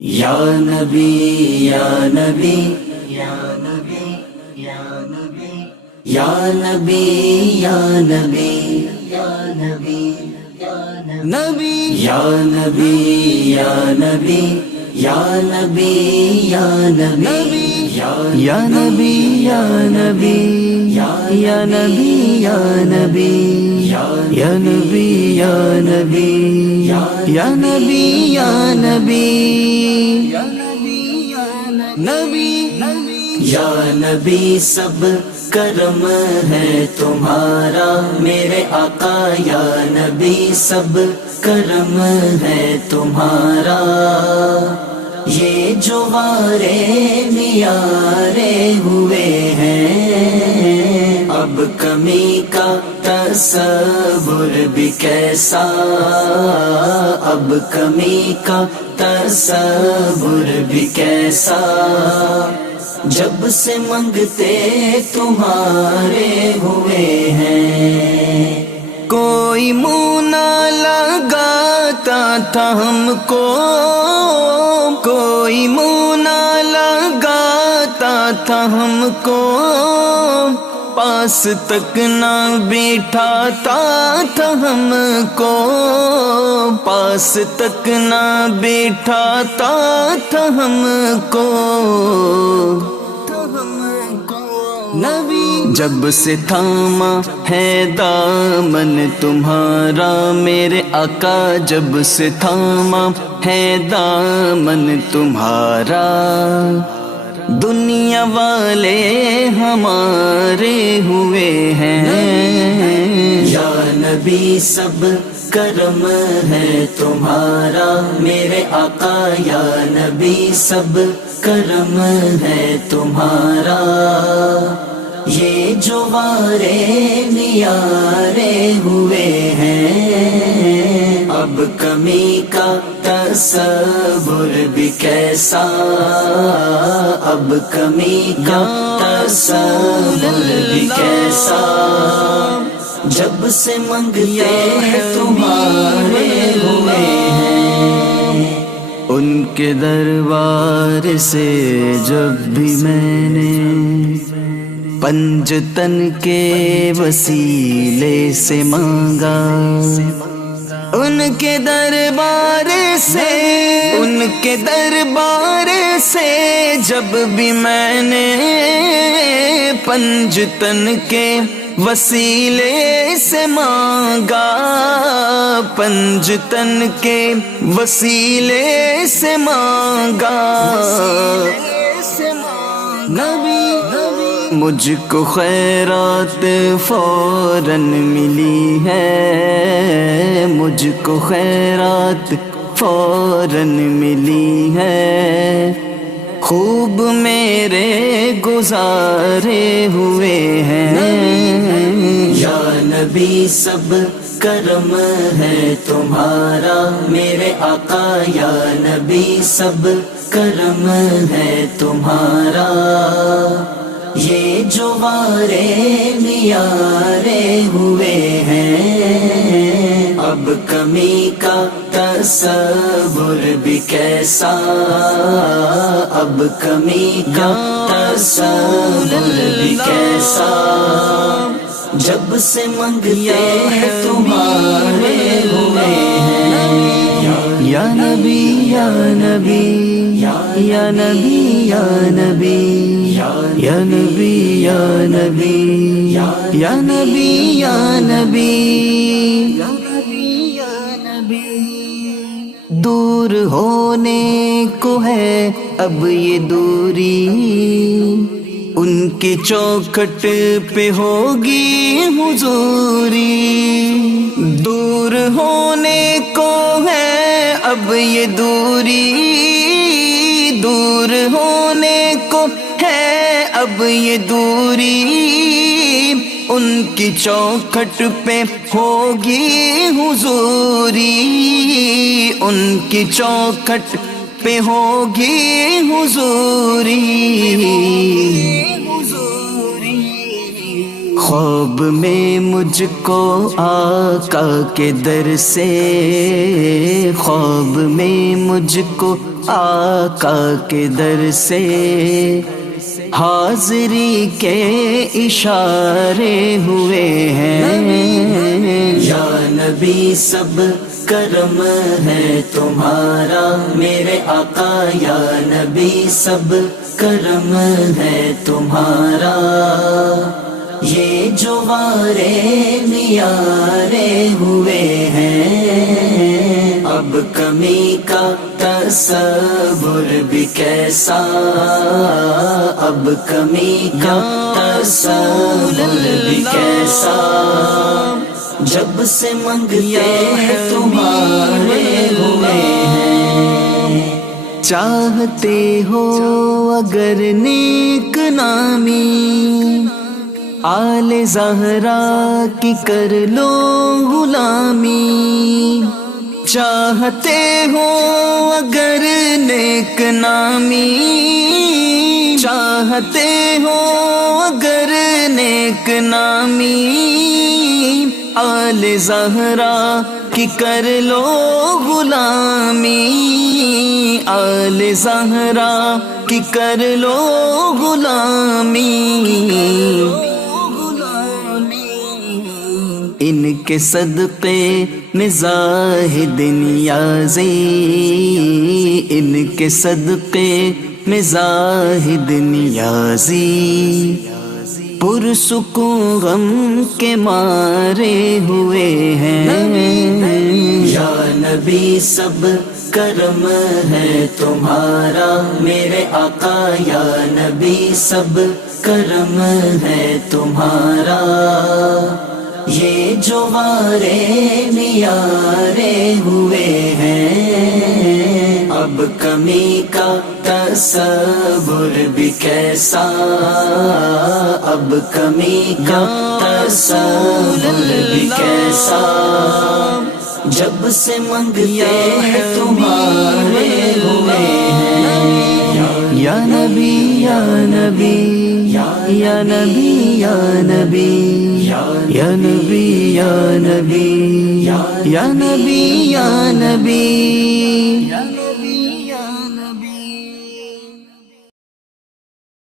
یا نبی یا نبی یا نبی یا نبی یا نبی یا نبی یا نبی نبی یا نبی یا نبی یا نبی یا نبی یا نبی یا نبی یا نبی یا نبی یا نبی یا نبی یا نبی یا نبی نبی یا نبی سب کرم ہے تمہارا میرے آقا یا نبی سب کرم ہے تمہارا یہ جو وارے نیارے ہوئے ہیں اب کمی کا تصور بھی کیسا اب کمی کا تصور بھی کیسا جب سے منگتے تمہارے ہوئے ہیں کوئی منہ نہ لگاتا تھا ہم کو کوئی منہ نہ لگاتا تھا ہم کو پاس تک نہ بٹھاتا تھا ہم کو پاس تک نہ بٹھاتا تھا ہم کو نبی جب سے تھاما ہے دامن تمہارا میرے آقا جب سے تھاما ہے دامن تمہارا دنیا والے ہمارے ہوئے ہیں یا نبی سب کرم ہے تمہارا میرے آقا یا نبی سب کرم ہے تمہارا یہ جو وارے نیارے ہوئے ہیں اب کمی کا تصور بھی کیسا اب کمی کا تصور بھی کیسا جب سے منگتے ہیں تمہارے ہوئے ہیں ان کے دربار سے جب بھی میں نے پنجتن کے وسیلے سے مانگا ان کے دربار سے جب بھی میں نے پنجتن کے وسیلے سے مانگا پنجتن کے وسیلے سے مانگا نبی مجھ کو خیرات فوراً ملی ہے مجھ کو خیرات فوراً ملی ہے خوب میرے گزارے ہوئے ہیں یا نبی سب کرم ہے تمہارا میرے آقا یا نبی سب کرم ہے تمہارا یہ جو وارے نیارے ہوئے ہیں اب کمی کا تصور بھی کیسا اب کمی کا تصور بھی کیسا جب سے منگتے ہیں تمہارے ہوئے ہیں یا نبی یا نبی یا نبی یا نبی یا نبی یا نبی یا نبی یا نبی دور ہونے کو ہے اب یہ دوری ان کی چوکھٹ پہ ہوگی حضوری دور ہونے کو ہے اب یہ دوری دور ہونے کو ہے اب یہ دوری ان کی چوکھٹ پہ ہوگی حضوری ان کی چوکھٹ پہ ہوگی حضوری خواب میں مجھ کو آقا کے در سے، خواب میں مجھ کو آقا کے در سے حاضری کے اشارے ہوئے ہیں۔ یا نبی سب کرم ہے تمہارا میرے آقا، یا نبی سب کرم ہے تمہارا، یہ جو وارے نیارے ہوئے ہیں، اب کمی کا تصور بھی کیسا، اب کمی کا تصور بھی کیسا، جب سے منگتے تمہارے ہوئے ہیں۔ چاہتے ہو اگر نیک نامی، آل زہرا کی کر لو غلامی، چاہتے ہو اگر نیک نامی، چاہتے ہو اگر نیک نامی، آل زہرا کی کر لو غلامی، آل زہرا کی کر لو غلامی۔ ان کے صدقے میں زاہد نیازی، ان کے صدقے میں زاہد نیازی، پرسکون غم کے مارے ہوئے ہیں۔ یا نبی سب کرم ہے تمہارا میرے آقا، یا نبی سب کرم ہے تمہارا، یہ جو وارے نیارے ہوئے ہیں، اب کمی کا تصور بھی کیسا، اب کمی کا تصور بھی کیسا، جب سے منگتے تمہارے ہوئے ہیں۔ یا نبی یا نبی یا نبی یا نبی یا نبی یا نبی یا نبی یا نبی۔